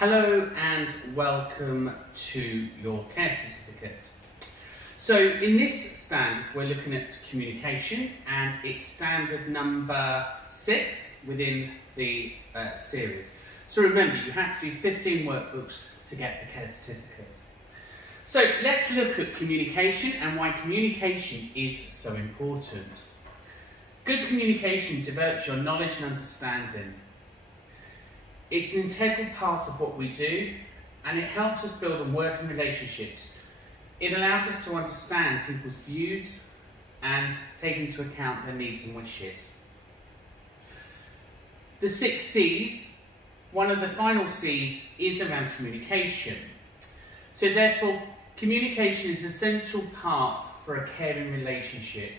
Hello and welcome to your care certificate. So in this standard we're looking at communication and it's standard number 6 within the series. So remember, you have to do 15 workbooks to get the care certificate. So let's look at communication and why communication is so important. Good communication develops your knowledge and understanding. It's an integral part of what we do, and it helps us build and work in relationships. It allows us to understand people's views and take into account their needs and wishes. The 6 C's, one of the final C's is around communication. So therefore, communication is an essential part for a caring relationship.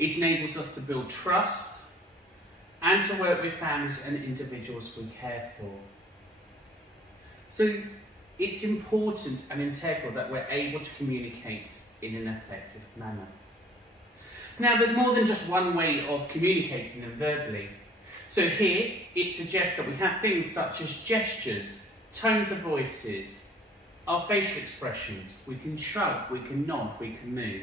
It enables us to build trust and to work with families and individuals we care for. So it's important and integral that we're able to communicate in an effective manner. Now, there's more than just one way of communicating than verbally. So here, it suggests that we have things such as gestures, tones of voices, our facial expressions. We can shrug, we can nod, we can move.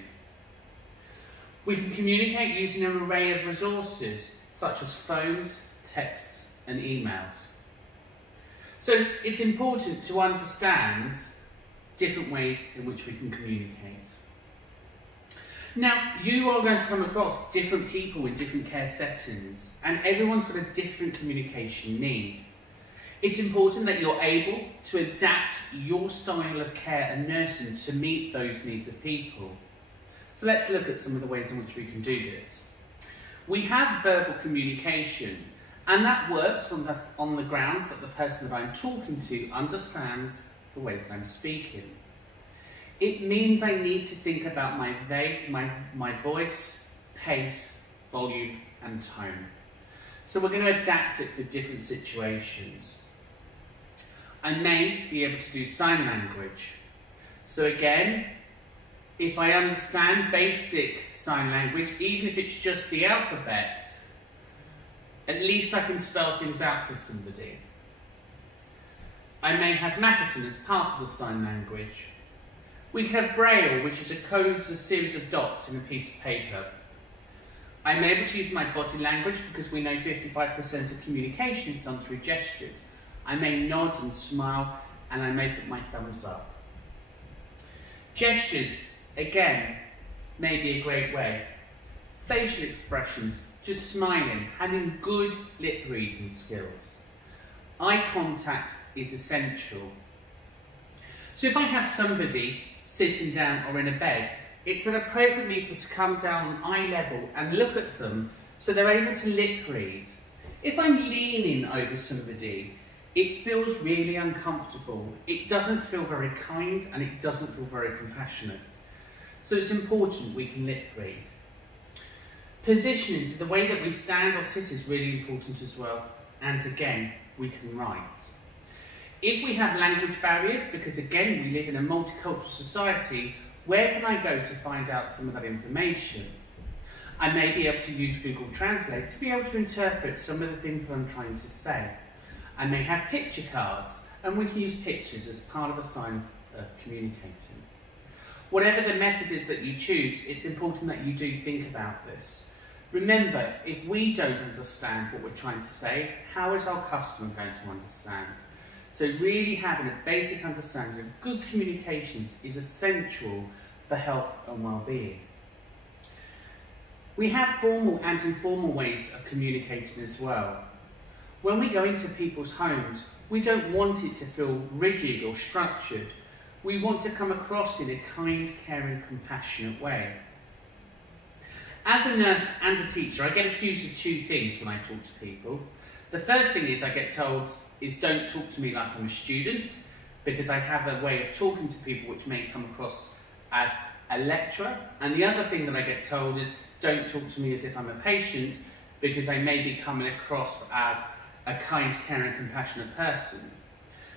We can communicate using an array of resources, such as phones, texts and emails. So it's important to understand different ways in which we can communicate. Now, you are going to come across different people in different care settings, and everyone's got a different communication need. It's important that you're able to adapt your style of care and nursing to meet those needs of people. So let's look at some of the ways in which we can do this. We have verbal communication, and that works on the grounds that the person that I'm talking to understands the way that I'm speaking. It means I need to think about my voice, pace, volume and tone. So we're going to adapt it for different situations. I may be able to do sign language. So again, if I understand basic sign language, even if it's just the alphabet, at least I can spell things out to somebody. I may have Makaton as part of the sign language. We can have Braille, which is a series of dots in a piece of paper. I'm able to use my body language because we know 55% of communication is done through gestures. I may nod and smile, and I may put my thumbs up. Gestures, again, may be a great way. Facial expressions, just smiling, having good lip reading skills. Eye contact is essential. So if I have somebody sitting down or in a bed, it's an appropriate need for to come down on eye level and look at them so they're able to lip read. If I'm leaning over somebody, it feels really uncomfortable. It doesn't feel very kind and it doesn't feel very compassionate. So it's important we can lip read. Positioning, so the way that we stand or sit is really important as well. And again, we can write. If we have language barriers, because again, we live in a multicultural society, where can I go to find out some of that information? I may be able to use Google Translate to be able to interpret some of the things that I'm trying to say. I may have picture cards, and we can use pictures as part of a sign of communicating. Whatever the method is that you choose, it's important that you do think about this. Remember, if we don't understand what we're trying to say, how is our customer going to understand? So really having a basic understanding of good communications is essential for health and well-being. We have formal and informal ways of communicating as well. When we go into people's homes, we don't want it to feel rigid or structured. We want to come across in a kind, caring, compassionate way. As a nurse and a teacher, I get accused of 2 things when I talk to people. The first thing is I get told is don't talk to me like I'm a student, because I have a way of talking to people which may come across as a lecturer. And the other thing that I get told is don't talk to me as if I'm a patient, because I may be coming across as a kind, caring, compassionate person.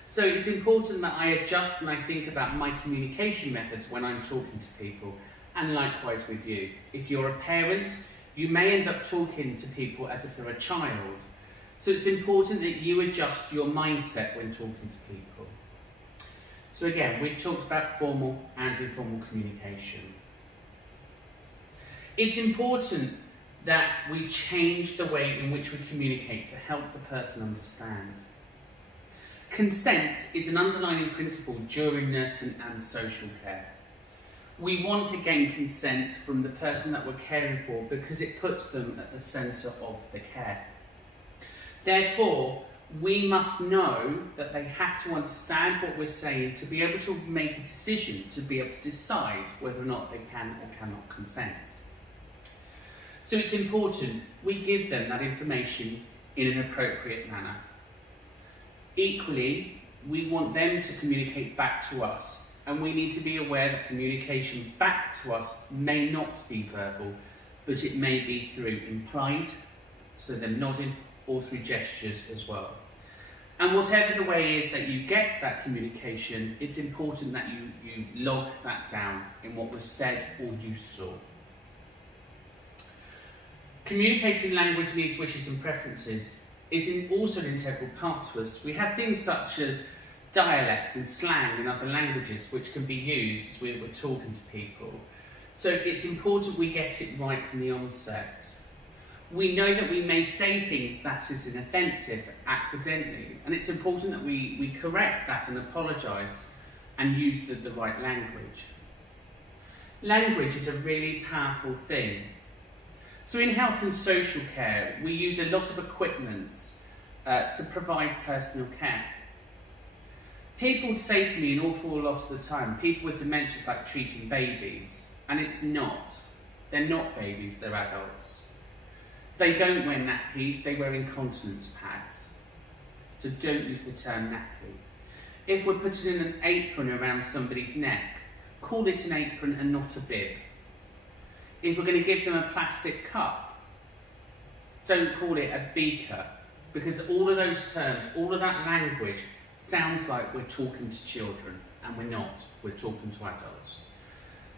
So it's important that I adjust and I think about my communication methods when I'm talking to people, and likewise with you. If you're a parent, you may end up talking to people as if they're a child. So it's important that you adjust your mindset when talking to people. So again, we've talked about formal and informal communication. It's important that we change the way in which we communicate to help the person understand. Consent is an underlying principle during nursing and social care. We want to gain consent from the person that we're caring for because it puts them at the centre of the care. Therefore, we must know that they have to understand what we're saying to be able to make a decision, to be able to decide whether or not they can or cannot consent. So it's important we give them that information in an appropriate manner. Equally, we want them to communicate back to us, and we need to be aware that communication back to us may not be verbal, but it may be through implied, so them nodding, or through gestures as well. And whatever the way is that you get that communication, it's important that you log that down in what was said or you saw. Communicating language, needs, wishes and preferences is also an integral part to us. We have things such as dialect and slang in other languages which can be used as we're talking to people. So it's important we get it right from the onset. We know that we may say things that is offensive accidentally, and it's important that we correct that and apologise and use the right language. Language is a really powerful thing. So in health and social care, we use a lot of equipment to provide personal care. People would say to me an awful lot of the time, people with dementia is like treating babies, and it's not. They're not babies, they're adults. They don't wear nappies, they wear incontinence pads. So don't use the term nappy. If we're putting in an apron around somebody's neck, call it an apron and not a bib. If we're going to give them a plastic cup, don't call it a beaker, because all of those terms, all of that language sounds like we're talking to children, and we're not, we're talking to adults.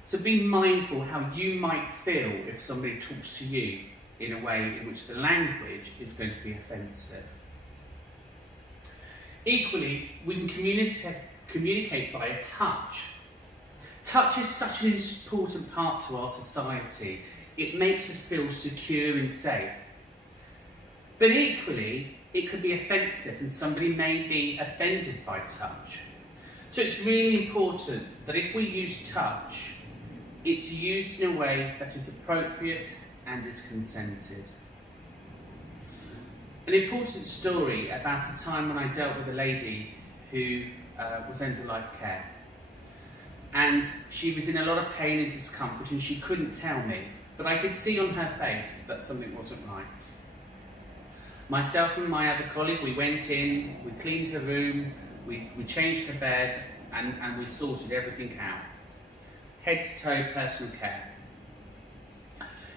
So be mindful how you might feel if somebody talks to you in a way in which the language is going to be offensive. Equally, we can communicate via touch. Touch is such an important part to our society. It makes us feel secure and safe. But equally, it could be offensive and somebody may be offended by touch. So it's really important that if we use touch, it's used in a way that is appropriate and is consented. An important story about a time when I dealt with a lady who was end-of-life care. And she was in a lot of pain and discomfort and she couldn't tell me, but I could see on her face that something wasn't right. Myself and my other colleague, we went in, we cleaned her room, we changed her bed and we sorted everything out. Head to toe personal care.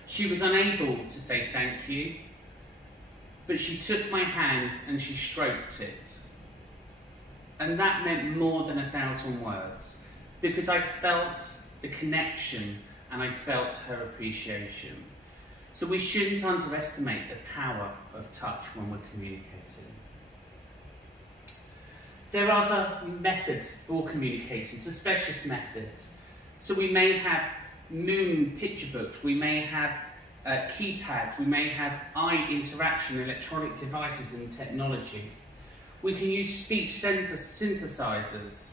She was unable to say thank you, but she took my hand and she stroked it. And that meant more than 1,000 words, because I felt the connection and I felt her appreciation. So we shouldn't underestimate the power of touch when we're communicating. There are other methods for communicating, so specialist methods. So we may have moon picture books, we may have keypads, we may have eye interaction, electronic devices and technology. We can use speech synthesizers.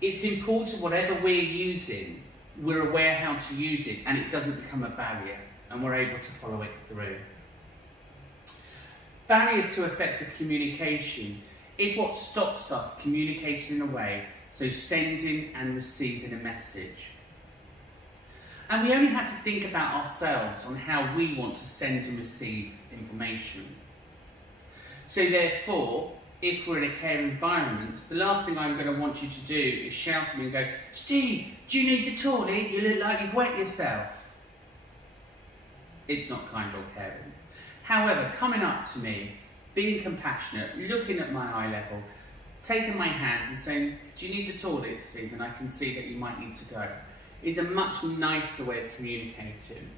It's important whatever we're using, we're aware how to use it and it doesn't become a barrier and we're able to follow it through. Barriers to effective communication is what stops us communicating in a way, so sending and receiving a message. And we only have to think about ourselves on how we want to send and receive information. So therefore, if we're in a care environment, the last thing I'm going to want you to do is shout at me and go, "Steve, do you need the toilet? You look like you've wet yourself." It's not kind or caring. However, coming up to me, being compassionate, looking at my eye level, taking my hand and saying, "Do you need the toilet, Steve? And I can see that you might need to go," is a much nicer way of communicating.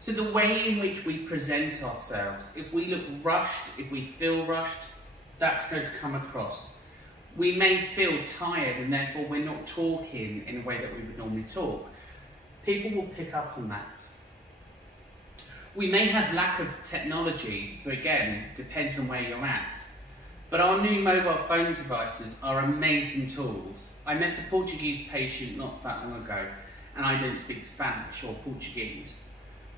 So the way in which we present ourselves, if we look rushed, if we feel rushed, that's going to come across. We may feel tired and therefore we're not talking in a way that we would normally talk. People will pick up on that. We may have lack of technology, so again, depends on where you're at. But our new mobile phone devices are amazing tools. I met a Portuguese patient not that long ago, and I don't speak Spanish or Portuguese.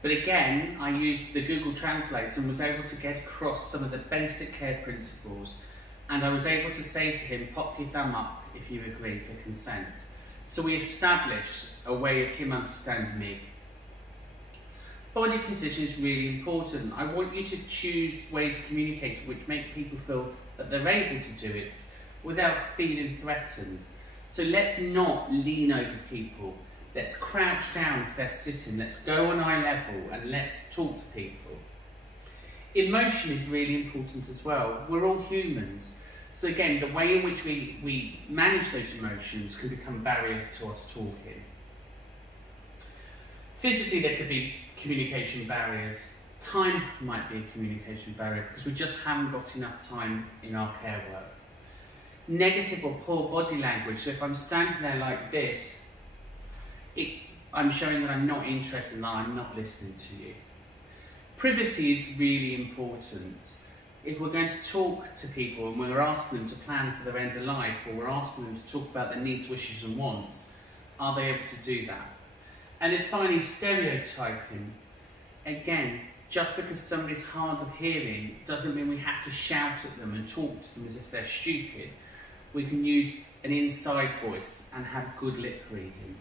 But again, I used the Google Translate and was able to get across some of the basic care principles, and I was able to say to him, pop your thumb up if you agree for consent. So we established a way of him understanding me. Body position is really important. I want you to choose ways of communicating which make people feel that they're able to do it without feeling threatened. So let's not lean over people. Let's crouch down if they're sitting. Let's go on eye level and let's talk to people. Emotion is really important as well. We're all humans. So again, the way in which we manage those emotions can become barriers to us talking. Physically, there could be communication barriers. Time might be a communication barrier because we just haven't got enough time in our care work. Negative or poor body language. So if I'm standing there like this, I'm showing that I'm not interested and that I'm not listening to you. Privacy is really important. If we're going to talk to people and we're asking them to plan for their end of life, or we're asking them to talk about their needs, wishes and wants, are they able to do that? And then finally, stereotyping. Again, just because somebody's hard of hearing doesn't mean we have to shout at them and talk to them as if they're stupid. We can use an inside voice and have good lip reading.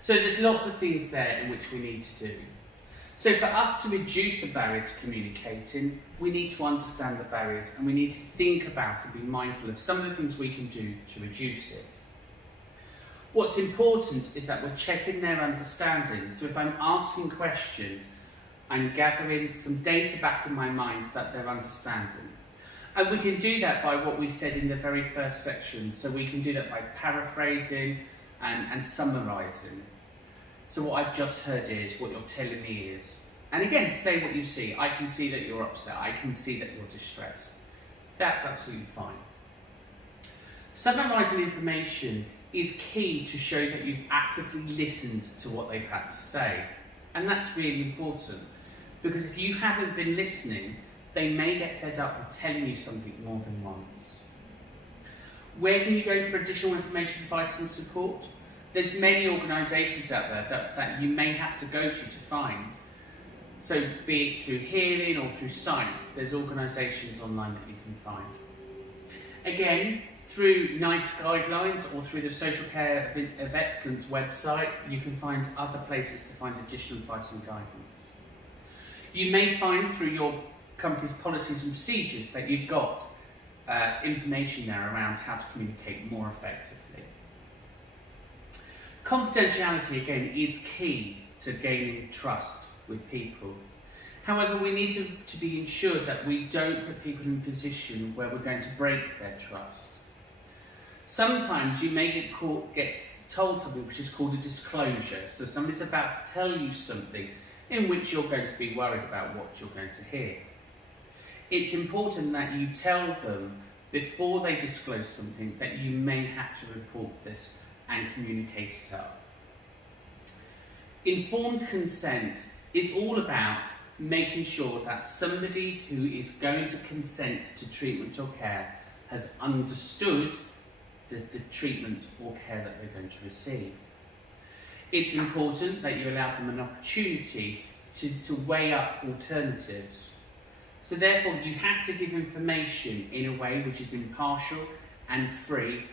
So there's lots of things there in which we need to do. So for us to reduce the barrier to communicating, we need to understand the barriers and we need to think about and be mindful of some of the things we can do to reduce it. What's important is that we're checking their understanding. So if I'm asking questions, I'm gathering some data back in my mind that they're understanding. And we can do that by what we said in the very first section. So we can do that by paraphrasing and summarising. So what I've just heard is, what you're telling me is, and again, say what you see. I can see that you're upset. I can see that you're distressed. That's absolutely fine. Summarising information is key to show that you've actively listened to what they've had to say. And that's really important, because if you haven't been listening, they may get fed up with telling you something more than once. Where can you go for additional information, advice and support? There's many organisations out there that you may have to go to find. So be it through hearing or through sight, there's organisations online that you can find. Again, through NICE guidelines or through the Social Care of Excellence website, you can find other places to find additional advice and guidance. You may find through your company's policies and procedures that you've got information there around how to communicate more effectively. Confidentiality, again, is key to gaining trust with people. However, we need to be ensured that we don't put people in a position where we're going to break their trust. Sometimes you may get told something which is called a disclosure. So somebody's about to tell you something in which you're going to be worried about what you're going to hear. It's important that you tell them before they disclose something that you may have to report this and communicate it up. Informed consent is all about making sure that somebody who is going to consent to treatment or care has understood the treatment or care that they're going to receive. It's important that you allow them an opportunity to weigh up alternatives. So therefore you have to give information in a way which is impartial and free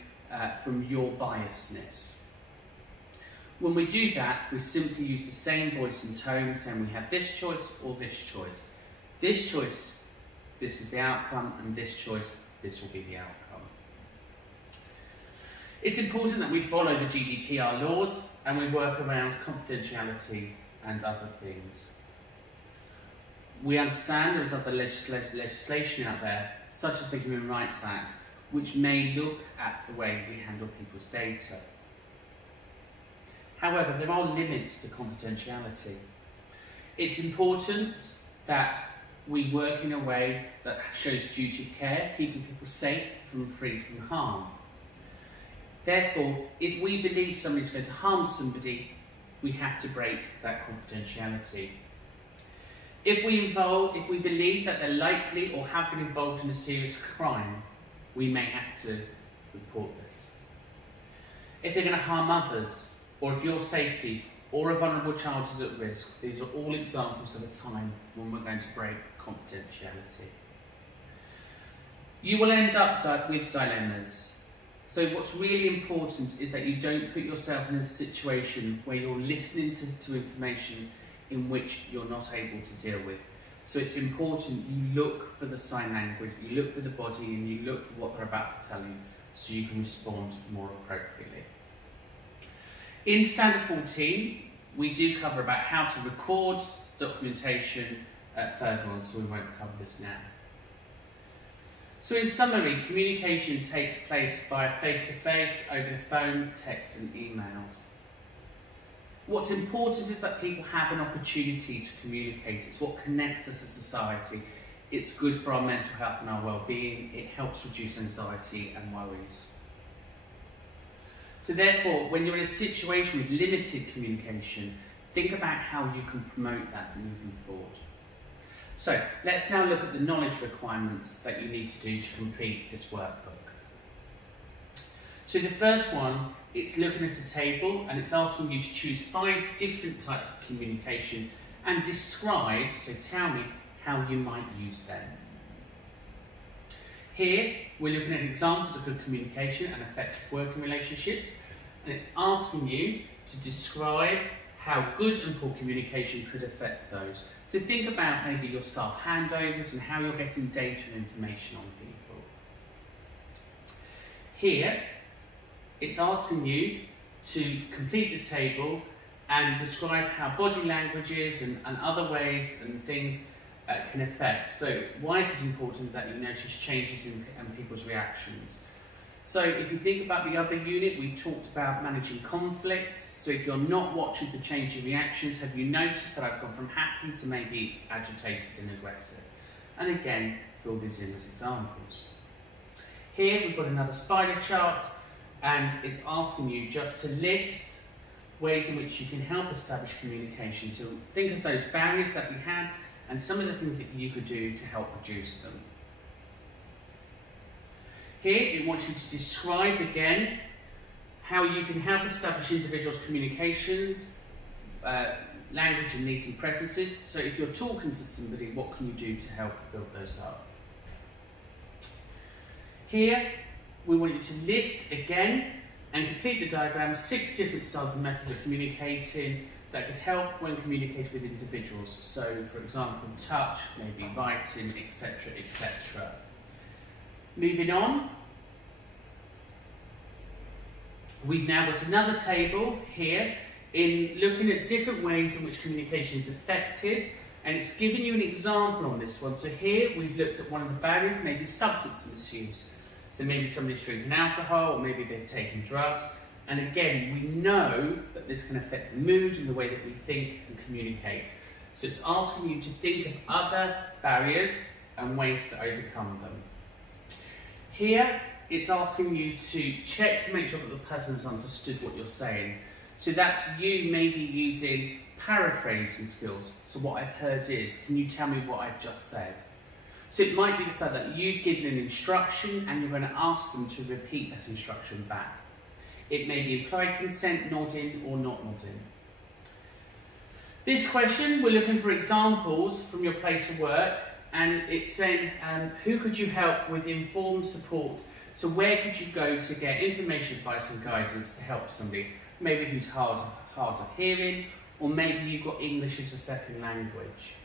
from your biasness. When we do that, we simply use the same voice and tone, saying we have this choice or this choice. This choice, this is the outcome, and this choice, this will be the outcome. It's important that we follow the GDPR laws and we work around confidentiality and other things. We understand there is other legislation out there, such as the Human Rights Act, which may look at the way we handle people's data. However, there are limits to confidentiality. It's important that we work in a way that shows duty of care, keeping people safe and free from harm. Therefore, if we believe somebody's going to harm somebody, we have to break that confidentiality. If we believe that they're likely or have been involved in a serious crime, we may have to report this. If they're going to harm others, or if your safety or a vulnerable child is at risk, these are all examples of a time when we're going to break confidentiality. You will end up with dilemmas. So what's really important is that you don't put yourself in a situation where you're listening to information in which you're not able to deal with. So it's important you look for the sign language, you look for the body, and you look for what they're about to tell you so you can respond more appropriately. In Standard 14, we do cover about how to record documentation further on, so we won't cover this now. So in summary, communication takes place via face-to-face, over the phone, text and emails. What's important is that people have an opportunity to communicate. It's what connects us as a society. It's good for our mental health and our well-being. It helps reduce anxiety and worries. So therefore, when you're in a situation with limited communication, think about how you can promote that moving forward. So let's now look at the knowledge requirements that you need to do to complete this workbook. So the first one, it's looking at a table and it's asking you to choose 5 different types of communication and describe, so tell me how you might use them. Here, we're looking at examples of good communication and effective working relationships, and it's asking you to describe how good and poor communication could affect those. So think about maybe your staff handovers and how you're getting data and information on people. Here, it's asking you to complete the table and describe how body languages and other ways and things can affect. So why is it important that you notice changes in people's reactions? So if you think about the other unit, we talked about managing conflict. So if you're not watching for change in reactions, have you noticed that I've gone from happy to maybe agitated and aggressive? And again, fill these in as examples. Here we've got another spider chart, and it's asking you just to list ways in which you can help establish communication. So think of those barriers that we had and some of the things that you could do to help reduce them. Here, it wants you to describe again how you can help establish individuals' communications, language and needs and preferences. So if you're talking to somebody, what can you do to help build those up? Here, we want you to list again and complete the diagram 6 different styles and methods of communicating that could help when communicating with individuals. So, for example, touch, maybe writing, etc., etc. Moving on, we've now got another table here in looking at different ways in which communication is affected, and it's giving you an example on this one. So here we've looked at one of the barriers, maybe substance misuse. So maybe somebody's drinking alcohol, or maybe they've taken drugs. And again, we know that this can affect the mood and the way that we think and communicate. So it's asking you to think of other barriers and ways to overcome them. Here, it's asking you to check to make sure that the person has understood what you're saying. So that's you maybe using paraphrasing skills. So what I've heard is, can you tell me what I've just said? So it might be the fact that you've given an instruction and you're going to ask them to repeat that instruction back. It may be implied consent, nodding or not nodding. This question, we're looking for examples from your place of work, and it's saying, who could you help with informed support? So where could you go to get information, advice and guidance to help somebody, maybe who's hard of hearing, or maybe you've got English as a second language.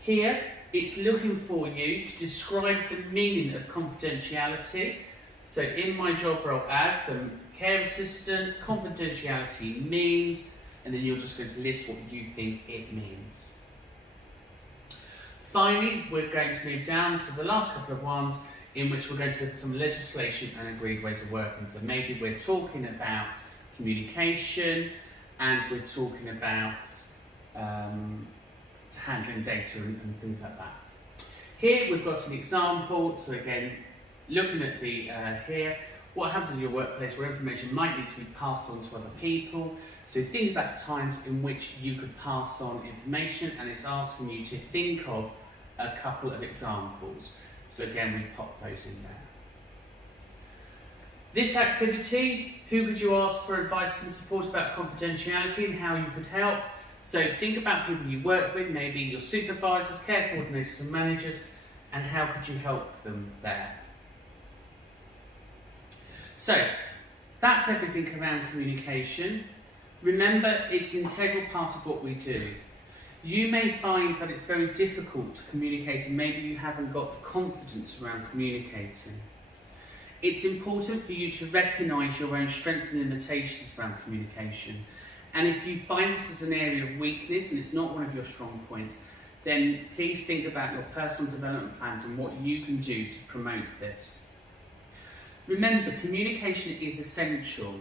Here, it's looking for you to describe the meaning of confidentiality. So in my job role as a care assistant, confidentiality means, and then you're just going to list what you think it means. Finally, we're going to move down to the last couple of ones in which we're going to look at some legislation and agreed ways of working. So maybe we're talking about communication and we're talking about to handling data and things like that. Here we've got an example, so again, looking at the here, what happens in your workplace where information might need to be passed on to other people. So think about times in which you could pass on information, and it's asking you to think of a couple of examples. So again, we pop those in there. This activity, who could you ask for advice and support about confidentiality and how you could help? So think about people you work with, maybe your supervisors, care coordinators and managers, and how could you help them there? So that's everything around communication. Remember, it's an integral part of what we do. You may find that it's very difficult to communicate and maybe you haven't got the confidence around communicating. It's important for you to recognise your own strengths and limitations around communication. And if you find this as an area of weakness and it's not one of your strong points, then please think about your personal development plans and what you can do to promote this. Remember, communication is essential.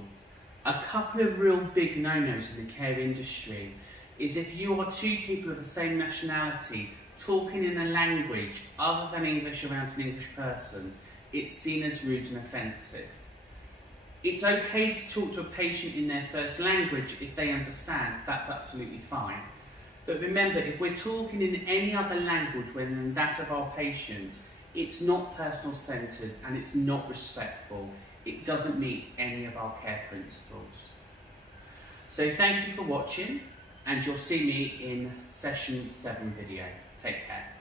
A couple of real big no-nos in the care industry is if you are two people of the same nationality talking in a language other than English around an English person, it's seen as rude and offensive. It's okay to talk to a patient in their first language if they understand, that's absolutely fine. But remember, if we're talking in any other language other than that of our patient, it's not personal centred and it's not respectful. It doesn't meet any of our care principles. So thank you for watching, and you'll see me in session 7 video. Take care.